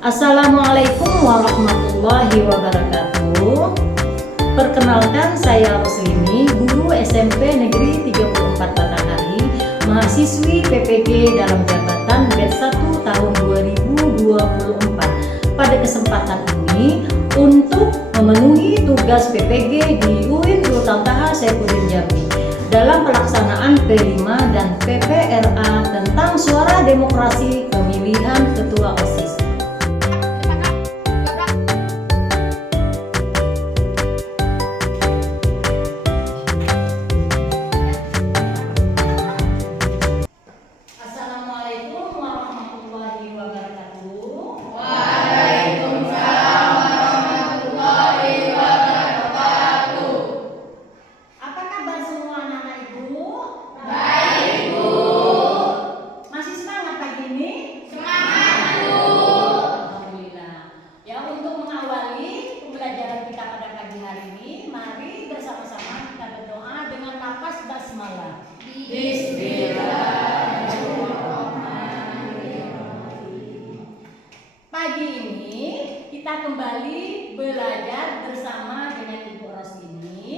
Assalamualaikum warahmatullahi wabarakatuh. Perkenalkan, saya Roslini, guru SMP Negeri 34 Batanghari, mahasiswi PPG dalam jabatan batch 1 tahun 2024. Pada kesempatan ini, untuk memenuhi tugas PPG di UIN Sultan Saifuddin Jambi dalam pelaksanaan P5 dan PPRA tentang suara demokrasi pemilihan ketua OSIS. Pagi ini kita kembali belajar bersama dengan Ibu Roslini,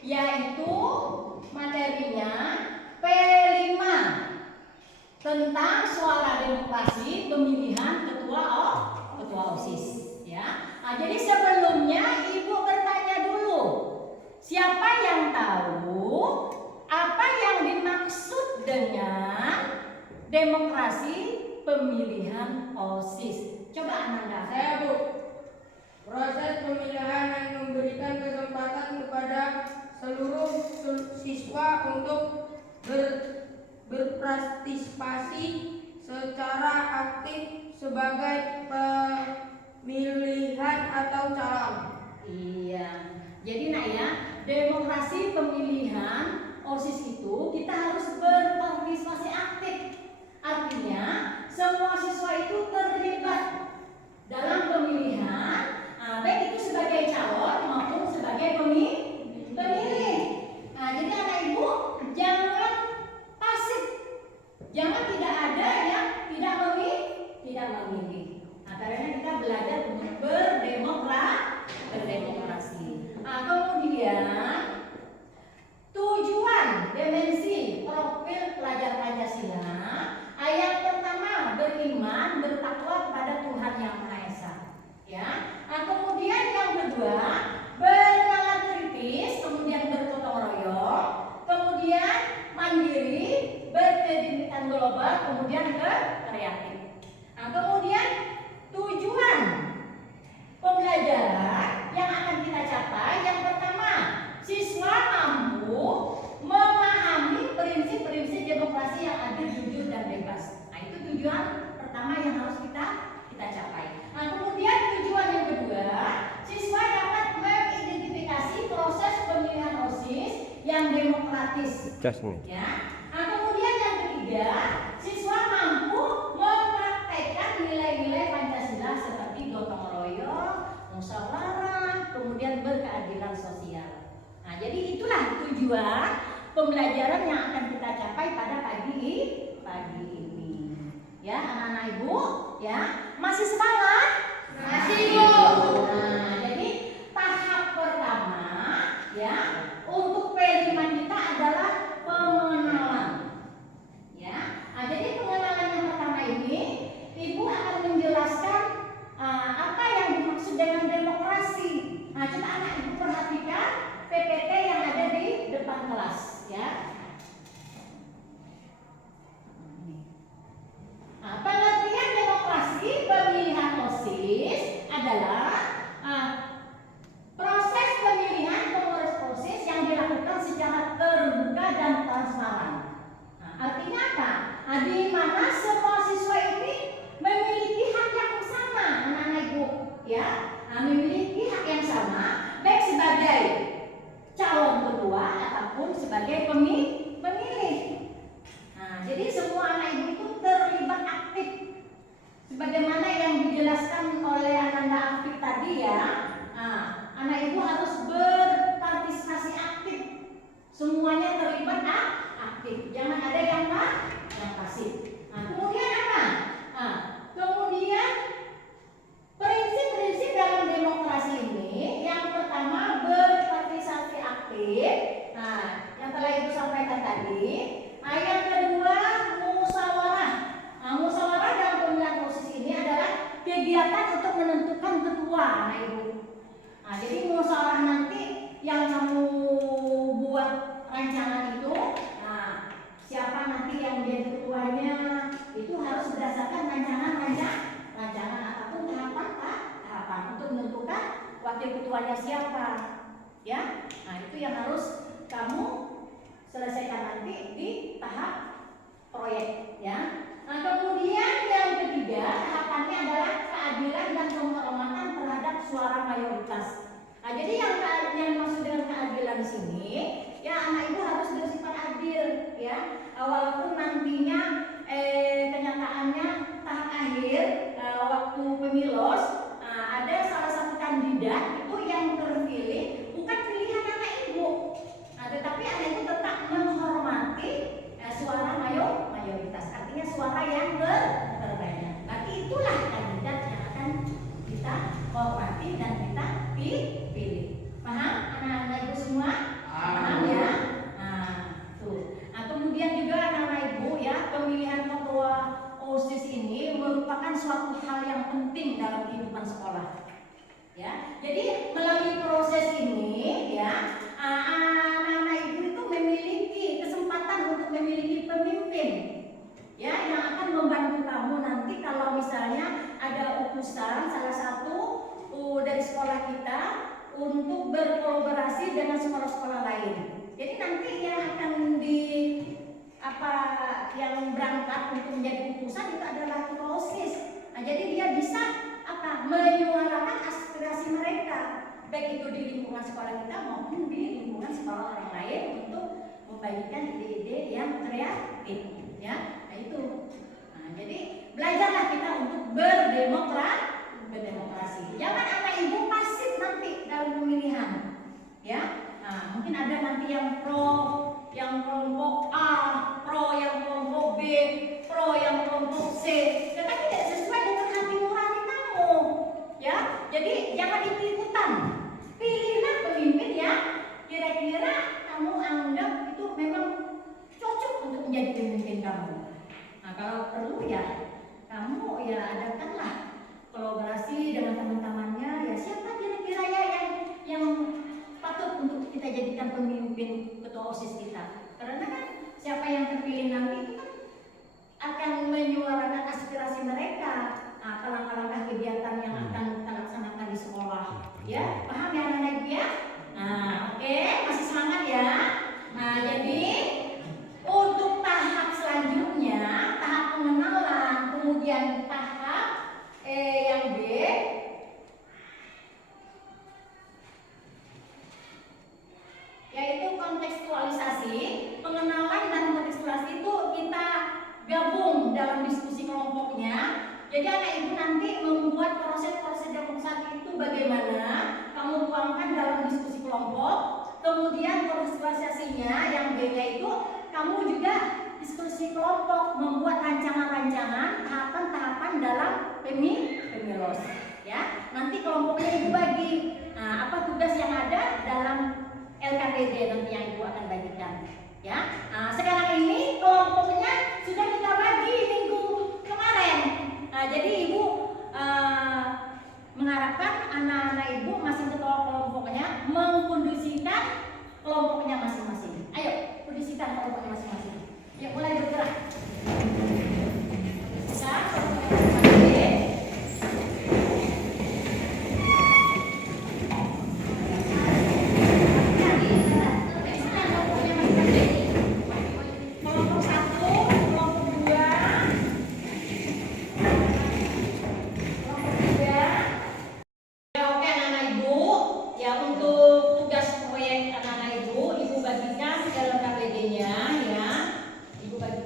yaitu materinya P5 tentang suara demokrasi pemilihan ketua OSIS. Ya. Nah, jadi sebelumnya Ibu bertanya dulu, siapa yang tahu apa yang dimaksud dengan demokrasi pemilihan OSIS? Coba Ananda. Saya, Bu. Proses pemilihan yang memberikan kesempatan kepada seluruh siswa untuk berpartisipasi secara aktif sebagai pemilihan atau calon. Iya. Jadi nak ya, demokrasi pemilihan OSIS itu kita harus berpartisipasi aktif. Artinya semua siswa itu terlibat dalam pemilihan, baik itu sebagai calon maupun sebagai pemilih. Nah, jadi anak ibu jangan pasif, jangan tidak ada yang tidak memilih. Nah, karena kita belajar berdemokrasi. Nah, kemudian tujuan dimensi profil pelajar Pancasila. Ayat pertama, beriman, bertakwa kepada Tuhan Yang Maha Esa. Ya. Nah, kemudian yang kedua, bernalar kritis, kemudian bergotong royong, kemudian mandiri, berkredibilitas global, kemudian kreatif. Nah, kemudian tujuan pembelajaran yang akan kita capai, yang pertama, siswa mampu memahami prinsip-prinsip demokrasi yang adil, jujur, dan bebas. Nah, itu tujuan pertama yang harus kita capai. Nah, kemudian tujuan yang kedua, siswa dapat mengidentifikasi proses pemilihan OSIS yang demokratis. Ya. Nah, kemudian yang ketiga, siswa mampu mempraktekkan nilai-nilai Pancasila seperti gotong royong, musyawarah, kemudian berkeadilan sosial. Nah, jadi itulah tujuan pembelajaran yang akan kita capai pada pagi ini. Ya, anak-anak ibu, ya, masih semangat? Masih, Bu. Nah, jadi tahap pertama, ya, untuk P5 kita adalah pengenalan. Ya, nah, jadi pengenalan yang pertama ini, ibu akan menjelaskan apa yang dimaksud dengan demokrasi. Nah, coba anak ibu perhatikan PPT yang ada di depan kelas, ya. Nah, pengertian demokrasi pemilihan OSIS adalah proses pemilihan pengurus OSIS yang dilakukan secara terbuka dan transparan. Nah, artinya apa? Nah, di mana semua siswa ini memiliki hak yang sama, anak-anak ibu, ya. Nah, memiliki hak yang sama, baik sebagai calon ketua ataupun sebagai pemilih. Nah, jadi semua anak ibu itu terlibat aktif, sebagaimana yang dijelaskan oleh Ananda Afif tadi, ya. Nah, anak ibu harus berpartisipasi aktif, semuanya terlibat aktif, jangan ada yang pasif. Nah, kemudian apa? Nah, kemudian kegiatan untuk menentukan ketua, nah Ibu. Nah, jadi musyawarah nanti yang kamu buat rancangan itu, nah siapa nanti yang jadi ketuanya itu harus berdasarkan rancangan ataupun tahapan untuk menentukan wakil ketuanya siapa, ya. Nah itu yang harus kamu selesaikan nanti di tahap proyek, ya. Nah kemudian yang ketiga tahapannya adalah keadilan dan penghormatan terhadap suara mayoritas. Nah jadi yang maksud dengan keadilan di sini, ya anak ibu harus bersifat adil, ya. Walaupun nantinya kenyataannya tahap akhir waktu pemilos ada salah satu kandidat itu yang terpilih bukan pilihan anak ibu, tetapi anak ibu tetap menghormati suara mayoritas, artinya suara yang terbanyak. Berarti itulah kandidat yang akan kita hormati dan kita pilih. Paham anak-anak ibu semua? Paham ya? Nah, tuh. Nah, kemudian juga anak-anak ibu ya, pemilihan ketua OSIS ini merupakan suatu hal yang penting dalam kehidupan sekolah. Ya, jadi melalui proses ini ya, anak-anak ibu itu memiliki kesempatan untuk memiliki pemimpin, ya, yang akan membantu kamu nanti kalau misalnya ada utusan salah satu dari sekolah kita untuk berkolaborasi dengan sekolah-sekolah lain. Jadi nanti yang akan yang berangkat untuk menjadi utusan itu adalah ketua OSIS. Nah, jadi dia bisa menyuarakan aspirasi mereka, baik itu di lingkungan sekolah kita maupun di lingkungan sekolah orang lain untuk membagikan ide-ide yang kreatif, ya. Nah itu. Nah, jadi belajarlah kita untuk berdemokrasi. Jangan anak ibu pasif nanti dalam pemilihan, ya. Nah, mungkin ada nanti yang pro, yang kelompok A, pro yang kelompok B, pro yang kelompok C. Tetapi tidak sesuai dengan hati nurani kamu, ya. Jadi jangan ikut-ikutan. Pilihlah pemimpin yang kira-kira kamu anggap itu memang cocok untuk menjadi pemimpin kamu. Nah, kalau perlu ya kamu ya adakanlah kolaborasi dengan teman-temannya. Ya siapa kira-kira ya yang patut untuk kita jadikan pemimpin ketua OSIS kita. Karena kan siapa yang terpilih nanti itu kan akan menyuarakan aspirasi mereka. Nah, langkah-langkah kegiatan yang akan kita laksanakan di sekolah. Ya, paham ya anak-anak ibu ya? Nah, oke, masih semangat ya. Nah, jadi untuk tahap selanjutnya, tahap pengenalan, kemudian tahap yang B, yaitu kontekstualisasi. Pengenalan dan kontekstualisasi itu kita gabung dalam diskusi kelompoknya. Jadi anak ibu nanti membuat proses-proses demokrasi itu bagaimana kamu tuangkan dalam diskusi kelompok. Kemudian kontekstualisasinya yang B-nya itu kamu juga diskusi kelompok, membuat rancangan-rancangan tahapan-tahapan dalam pemilos. Ya, nanti kelompoknya ibu bagi. Nah, apa tugas yang ada dalam LKPD nanti yang ibu akan bagikan. Ya, nah, sekarang ini kelompoknya sudah kita bagi minggu kemarin. Nah, jadi ibu mengharapkan anak-anak ibu masing ketua kelompoknya mengkondisikan kelompoknya masing-masing. Ayo, kondisikan kelompoknya masing-masing. Yuk, mulai bergerak. Kita kelompok 1, kelompok 2, kelompok 3. Ya, oke anak-anak ibu, ya untuk tugas proyek anak-anak ibu bagikan dalam KPD-nya ya. Ibu bagikan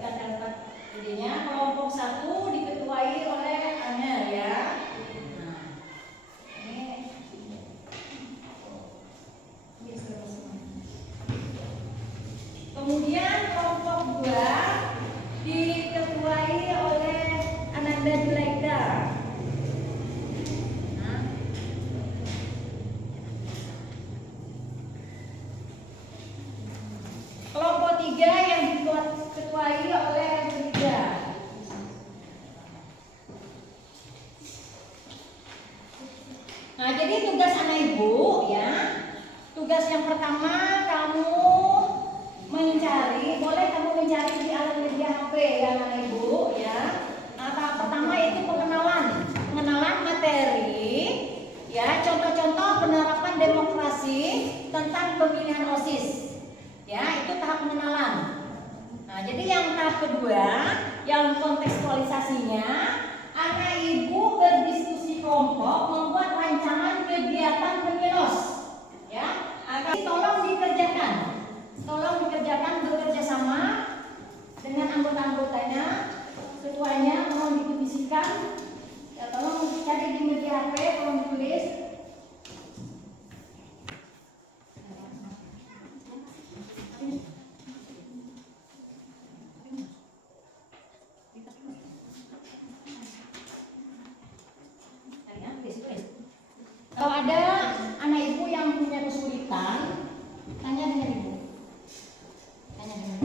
Nah, jadi tugas anak ibu ya. Tugas yang pertama kamu mencari, boleh kamu mencari di alat media HP ya anak ibu ya. Nah, tahap pertama itu pengenalan materi ya, contoh-contoh penerapan demokrasi tentang pemilihan OSIS. Ya, itu tahap pengenalan. Nah, jadi yang tahap kedua, yang kontekstualisasinya, anak ibu berdiskusi kelompok membuat rancangan kegiatan pemilos. Ya, tolong dikerjakan bekerja sama dengan anggota-anggotanya, ketuanya mohon dikondisikan. Ya, tolong cari di media HP, tolong ditulis. Kalau ada anak ibu yang punya kesulitan, tanya dengan ibu. Tanya dengan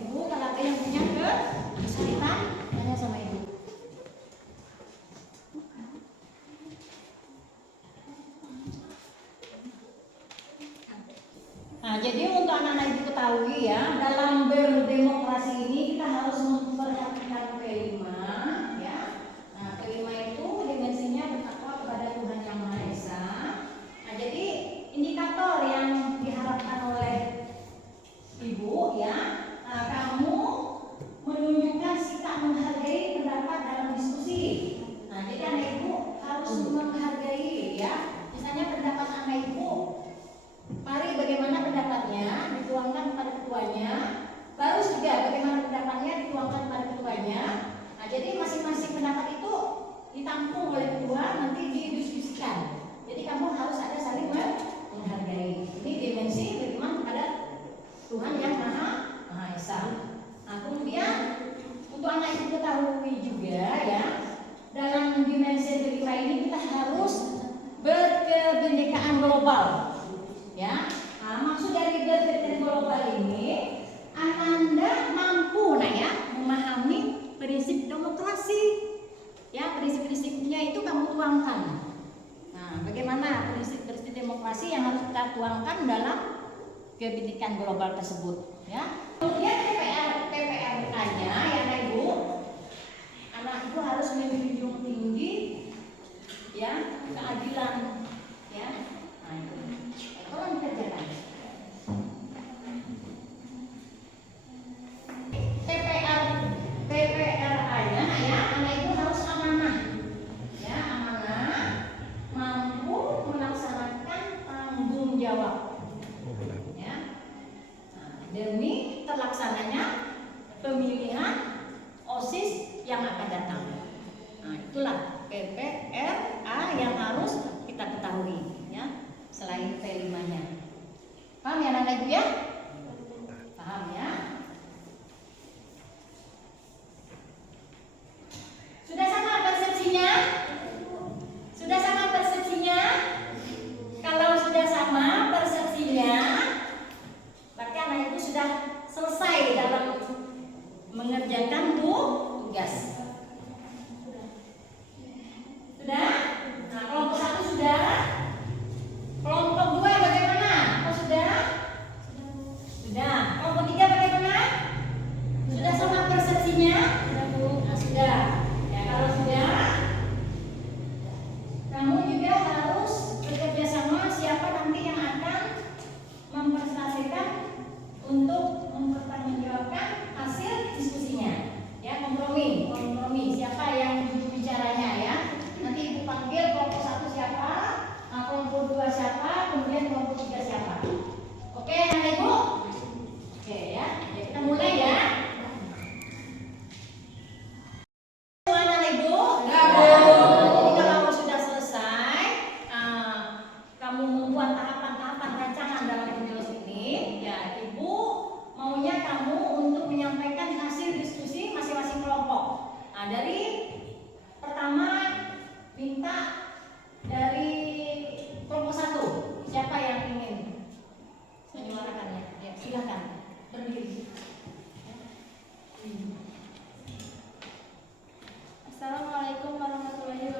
ibu. Kalau ada yang punya kesulitan, tanya sama ibu. Nah, jadi untuk anak-anak ibu ketahui ya, dalam berdemokrasi ini kita harus memperhatikan kelima ya. Nah, kelima itu dimensinya bertakwa kepada Tuhan Yang Maha Esa. Nah, jadi indikator yang diharapkan oleh ibu ya, kamu menunjukkan sikap menghargai pendapat dalam diskusi. Nah, jadi anak ibu harus menghargai ya. Misalnya pendapat anak ibu, mari bagaimana pendapatnya dituangkan kepada ketuanya, baru juga bagaimana pendapatnya dituangkan kepada ketuanya. Nah, jadi masing-masing pendapat itu ditampung oleh ketua, nanti didiskusikan. Jadi kamu harus ada saling menghargai. Ini dimensi beriman kepada Tuhan Yang Maha Esa. Nah, kemudian untuk anak ibu ketahui juga ya, dalam dimensi kelima ini kita harus berkebinekaan global. Ya, nah, maksud dari berkebinekaan global ini, Ananda mampu ya memahami prinsip demokrasi. Ya, prinsip-prinsipnya itu kamu tuangkan. Nah, bagaimana prinsip-prinsip demokrasi yang harus kita tuangkan dalam kebinekaan global tersebut? Ya. Kemudian PPRK-nya ya anak ibu harus menjunjung tinggi ya keadilan ya. Nah, itu. Tolong dikerjakan. PPRA-nya ya, anak ibu harus amanah. Ya, amanah, mampu melaksanakan tanggung jawab. Ya. Nah, demi terlaksananya pemilihan OSIS yang akan datang. Nah, itulah PPRA yang harus kita ketahui ya. Selain P5-nya. Paham ya anak ibu ya? Paham ya? Sudah sama persepsinya? Sudah sama persepsinya? Kalau sudah sama persepsinya, berarti anak ibu sudah selesai dalam mengerjakan tugas. Sudah? Nah, kelompok 1 sudah. Kelompok 2 bagaimana? Oh, sudah? Sudah. Kelompok 3 bagaimana? Sudah sama persepsinya? Sudah, Bu. Nah, sudah. Ya, kalau sudah, kamu juga harus bekerja sama siapa nanti yang akan mempresentasikan untuk mempertanggungjawabkan hasil diskusinya. Ya, kompromi siapa yang bicaranya ya. Nanti ibu panggil kelompok 1 siapa, kelompok 2 siapa, kemudian kelompok 3 siapa. Oke, anak ibu? Oke ya, kita mulai ya. Anak ibu? Jadi kalau sudah selesai, kamu membuat tahapan-tahapan rancangan dalam pemilos ini, ya ibu maunya kamu untuk menyampaikan hasil diskusi masing-masing kelompok. Nah, dari pertama minta dari kelompok 1, siapa yang ingin menyuarakannya? Ya, silakan berdiri. Assalamualaikum warahmatullahi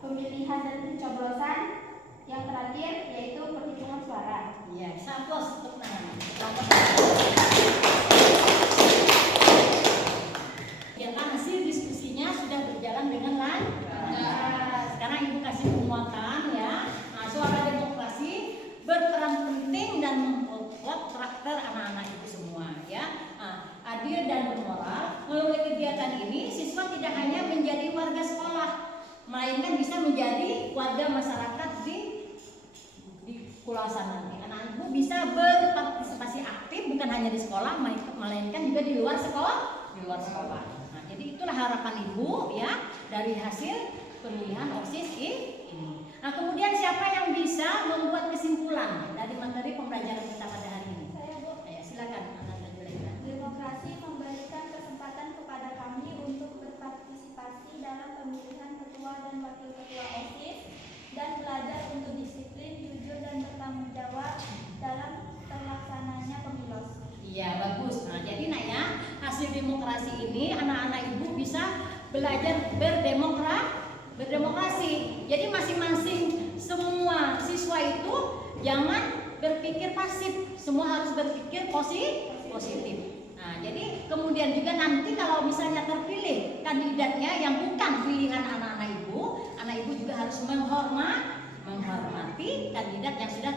pemilihan dan pencoblosan. Yang terakhir yaitu perhitungan suara. Iya, sapos tepuk tangan. Kegiatan hasil diskusinya sudah berjalan dengan lancar. Sekarang Ibu kasih penguatan ya. Nah, suara demokrasi berperan penting dan memperkuat karakter anak-anak Ibu semua ya. Nah, adil dan bermoral. Melalui kegiatan ini siswa tidak hanya menjadi warga sekolah, melainkan bisa menjadi warga masyarakat di Pulau nanti. Anak Ibu bisa berpartisipasi aktif bukan hanya di sekolah, melainkan juga di luar sekolah. Nah, jadi itulah harapan Ibu ya dari hasil pemilihan OSIS ini. Nah, kemudian siapa yang bisa membuat kesimpulan dari materi pembelajaran kita pada hari ini? Saya, Bu. Ayo, silakan Ananda Juleha. Demokrasi memberikan kesempatan kepada kami untuk berpartisipasi dalam pemilihan ketua dan wakil ketua OSIS dan belajar untuk disiplin, jujur, dan bertanggung jawab dalam terlaksananya pemilu. Iya, bagus. Nah, jadi nak ya, hasil demokrasi ini anak-anak Ibu bisa belajar berdemokrasi. Jadi masing-masing semua siswa itu jangan berpikir pasif, semua harus berpikir positif. Nah, jadi kemudian juga nanti kalau misalnya terpilih kandidatnya yang bukan pilihan anak-anak Ibu juga harus menghormati kandidat yang sudah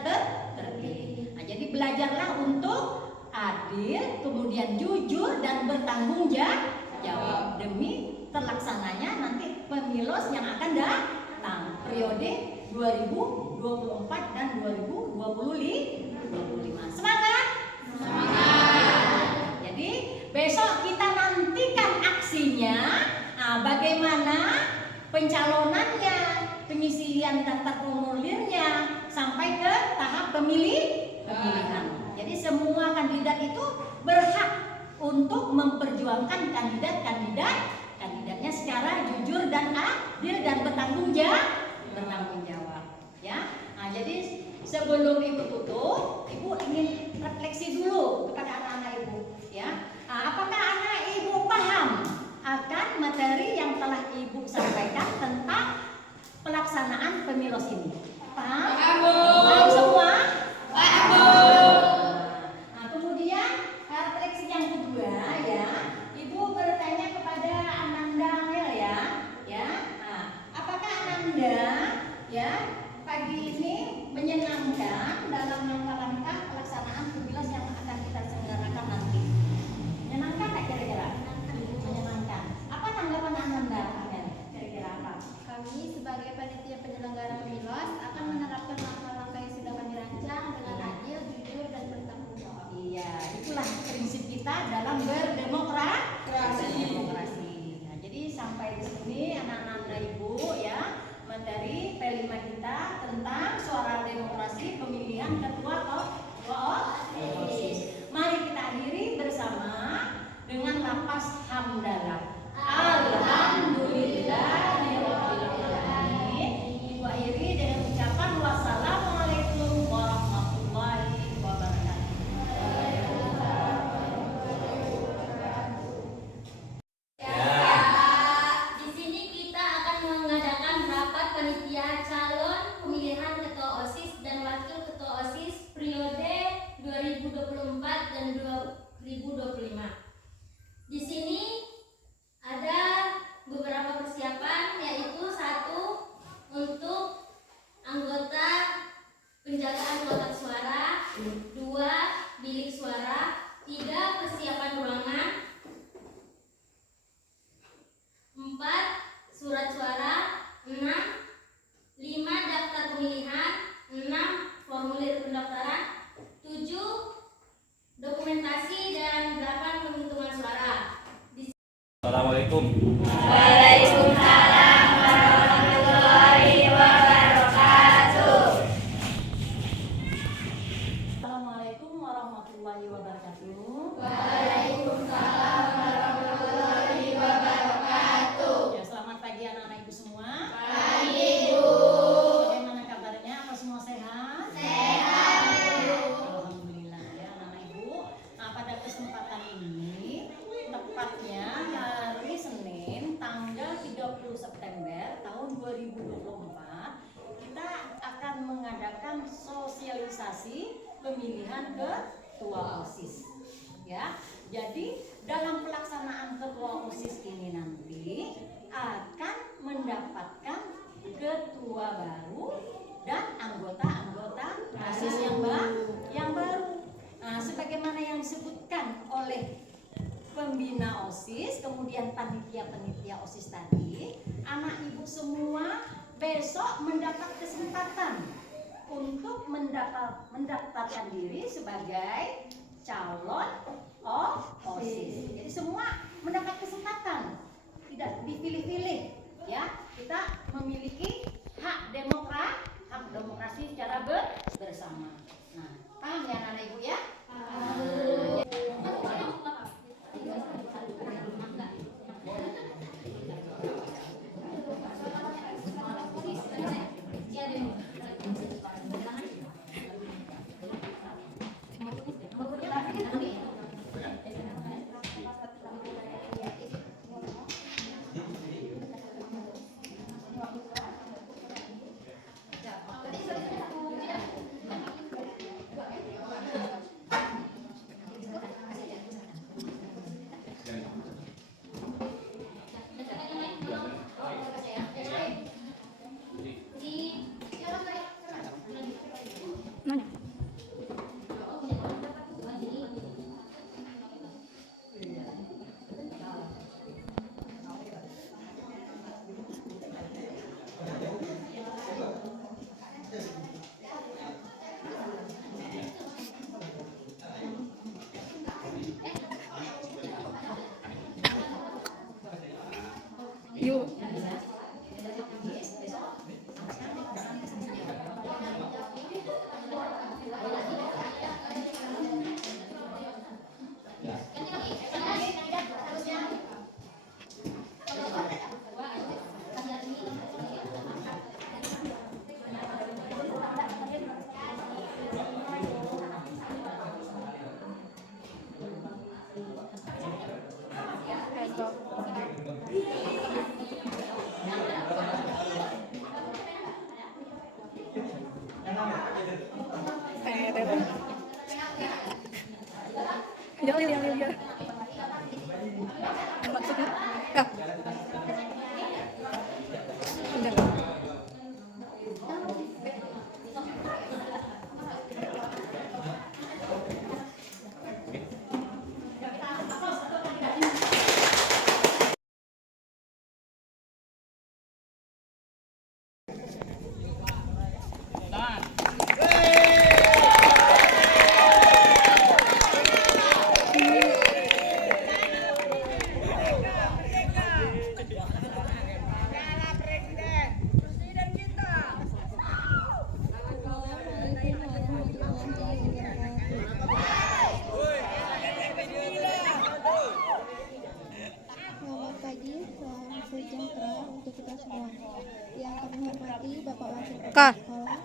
terpilih. Nah, jadi belajarlah untuk adil, kemudian jujur dan bertanggung jawab demi terlaksananya nanti pemilu yang akan datang periode 2024 dan 2025. Semangat! Jadi besok kita nantikan aksinya. Nah, bagaimana pencalonannya, pengisian daftar formulirnya sampai ke tahap pemilihan. Jadi semua kandidat itu berhak untuk memperjuangkan kandidatnya secara jujur dan adil dan bertanggung jawab. Ya. Nah, jadi sebelum Ibu tutup, Ibu ingin refleksi dulu kepada anak-anak Ibu. Ya. Nah, apakah anak Ibu paham akan materi yang telah Ibu sampaikan tentang pelaksanaan pemilu ini? Paham? Paham semua? Nah, kemudian refleksi yang kedua ya, Ibu bertanya kepada Ananda Angel ya. Nah, apakah Ananda ya pagi ini menyenangkan dalam rangka pelaksanaan pemilu yang akan kita selenggarakan nanti? Menyenangkan tak kira-kira? Menyenangkan. Apa tanggapan Ananda Angel? Kira-kira apa? Kami sebagai panitia penyelenggara pemilu akan menerapkan langkah-langkah yang sudah kami rancang dengan adil, jujur, dan bertanggung jawab. Iya, itulah prinsip kita dalam berdemokrasi. Nah, jadi sampai di sini anak-anak Ibu ya, materi P5 kita tentang suara demokrasi pemilihan ketua OSIS. Mari kita akhiri bersama dengan lafaz hamdalah. Alhamdulillahirabbil alamin. Ibu akhiri dengan ucapan wassalamualaikum warahmatullahi wabarakatuh. Di sini kita akan mengadakan rapat panitia calon pemilihan ketua OSIS dan wakil ketua OSIS periode 2024 dan 2025. Di sini ada beberapa persiapan, yaitu 1 untuk anggota penjagaan kotak suara, 2 bilik suara, 3 persiapan ruangan, 4 surat suara, 6 daftar pemilihan, 6 formulir pendaftaran, 7 dokumentasi, dan 8 2024 kita akan mengadakan sosialisasi pemilihan ketua OSIS. Ya, jadi dalam pelaksanaan ketua OSIS ini nanti akan mendapatkan ketua baru dan anggota-anggota OSIS yang baru. Nah, sebagaimana yang disebutkan oleh pembina OSIS, kemudian panitia-panitia OSIS tadi, anak ibu semua besok mendapat kesempatan untuk mendaftarkan diri sebagai calon OSIS. Jadi semua mendapat kesempatan, tidak dipilih-pilih. Ya, kita memiliki hak demokrasi secara bersama. Nah, paham ya anak ibu ya? Yuk. Jangan. Maksudnya? Ya. Udah. Selamat pagi, salam sejahtera untuk kita semua. Yang kami hormati Bapak Wakil Kepala Sekolah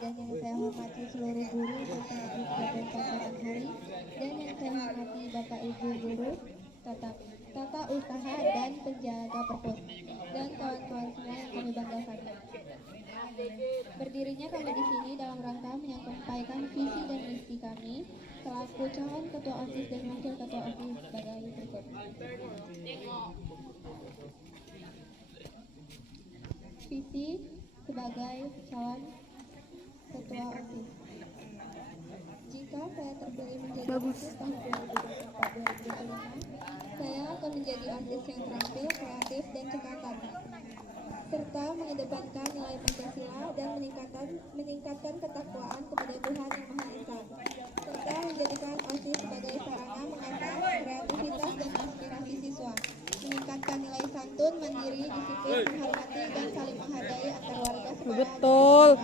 dan yang saya hormati seluruh guru serta ibu dan pasangan hari, dan yang saya hormati Bapak Ibu guru, tata usaha dan penjaga perpus, dan kawan-kawan semua yang kami banggakan. Berdirinya kami di sini dalam rangka menyampaikan visi dan misi kami selaku calon ketua OSIS dan wakil ketua OSIS sebagai berikut. Visi sebagai calon ketua OSIS. Jika saya terpilih menjadi OSIS tahun 2024-2025, saya akan menjadi OSIS yang terampil, kreatif, dan cekatan, serta mengedepankan nilai Pancasila dan meningkatkan ketakwaan kepada Tuhan Yang Maha Esa, serta menjadikan OSIS sebagai sarana mengasah kreativitas dan aspirasi siswa, meningkatkan nilai santun, mandiri, disiplin, menghormati, dan saling menghargai antar warga sekolah. Betul.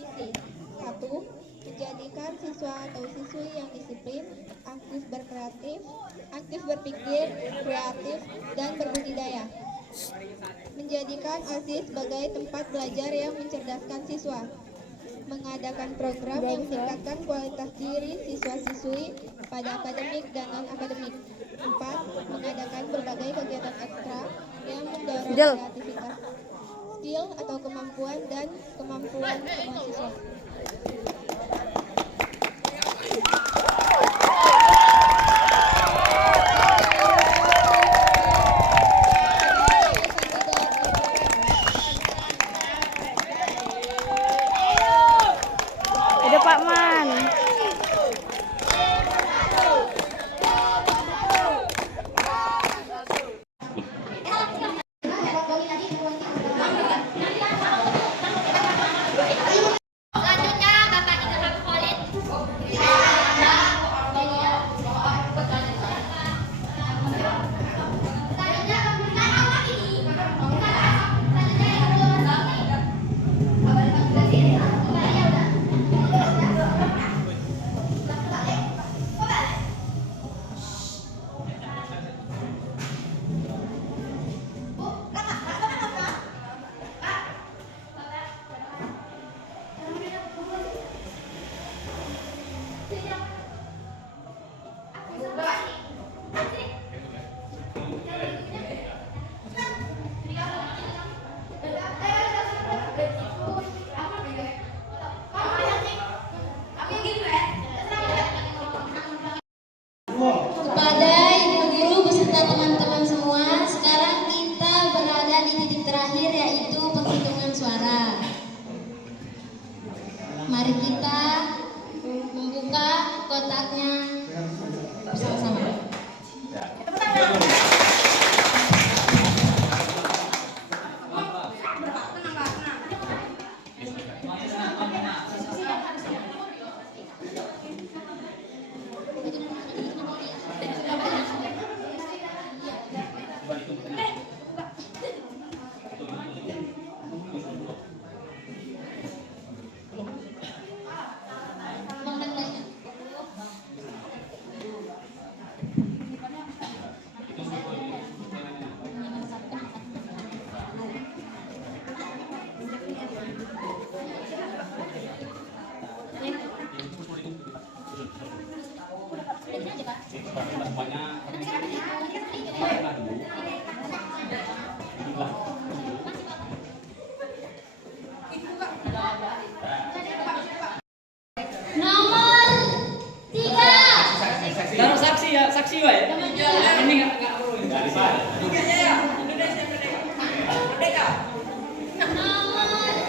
Misi 1. Menjadikan siswa atau siswi yang disiplin, aktif berkreatif, aktif berpikir, kreatif, dan berbudidaya. Menjadikan OSIS sebagai tempat belajar yang mencerdaskan siswa. Mengadakan program yang meningkatkan kualitas diri siswa-siswi pada akademik dan non-akademik. 4. Mengadakan berbagai kegiatan ekstra yang mendorong kreativitas, skill atau kemampuan dan kemampuan semua siswa. Ada Pak Man. Selanjutnya Bapak Ilham Khalid. Kepada Ibu Guru beserta teman-teman semua, sekarang kita berada di titik terakhir yaitu penghitungan suara. Mari kita membuka kotaknya bersama-sama. Nomor 3. Taruh saksi ya, saksi wae. Ini enggak perlu. Nomor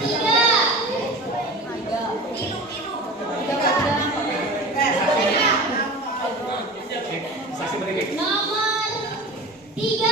3. Saksi berdiri. Nomor 3.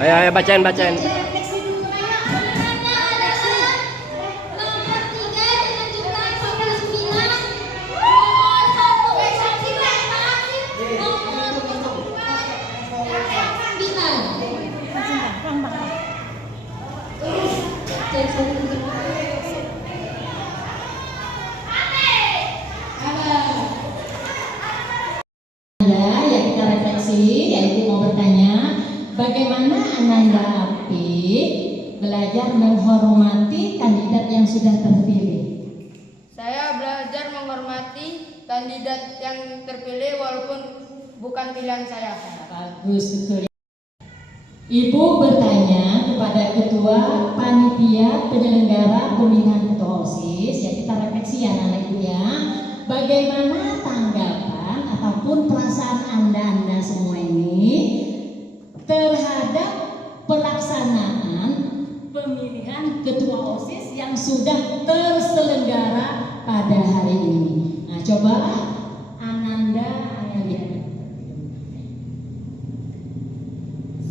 Ayo bacain. Nomor 3 dengan jumlah 29. Nomor 1 9. Ya kita refleksi, yaitu mau bertanya, bagaimana Ananda Apik belajar menghormati kandidat yang sudah terpilih? Saya belajar menghormati kandidat yang terpilih walaupun bukan pilihan saya. Bagus, betul. Ibu bertanya kepada Ketua Panitia Penyelenggara Pemilihan Ketua OSIS, ya kita refleksi ya anak ibu ya. Bagaimana tanggapan ataupun perasaan Anda semua ini terhadap pelaksanaan pemilihan Ketua OSIS yang sudah terselenggara pada hari ini? Nah, coba Ananda lihat.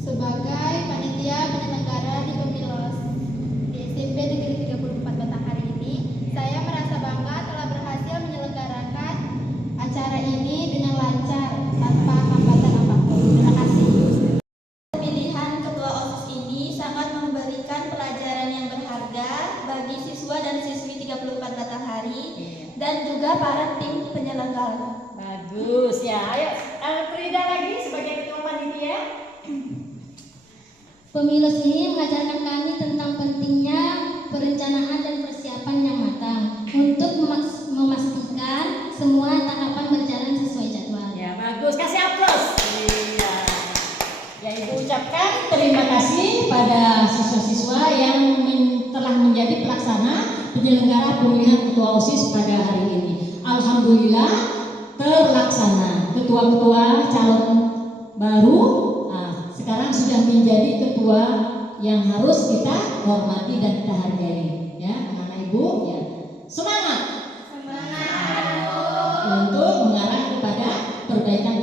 Sebagai panitia penyelenggara di pemilu di SMP Negeri 34 Batanghari ini, saya merasa bangga telah berhasil menyelenggarakan acara ini dengan lancar tanpa hambatan apapun. Terima kasih. Pemilihan ketua OSIS ini sangat memberikan pelajaran yang berharga bagi siswa dan siswi 34 Batanghari dan juga para tim penyelenggara. Bagus ya. Ayo, Frida lagi sebagai Ketua Panitia. Pemilu ini mengajarkan kami tentang pentingnya perencanaan dan persiapan yang matang untuk memastikan semua tahapan berjalan sesuai jadwal. Ya bagus, kasih aplaus. Iya. Ya Ibu ucapkan terima kasih pada siswa-siswa yang telah menjadi pelaksana penyelenggara pemilihan Ketua OSIS pada hari ini. Alhamdulillah terlaksana. Ketua-ketua calon baru sekarang sudah menjadi ketua yang harus kita hormati dan kita hargai, ya anak ibu ya. Semangat untuk mengarah kepada perbaikan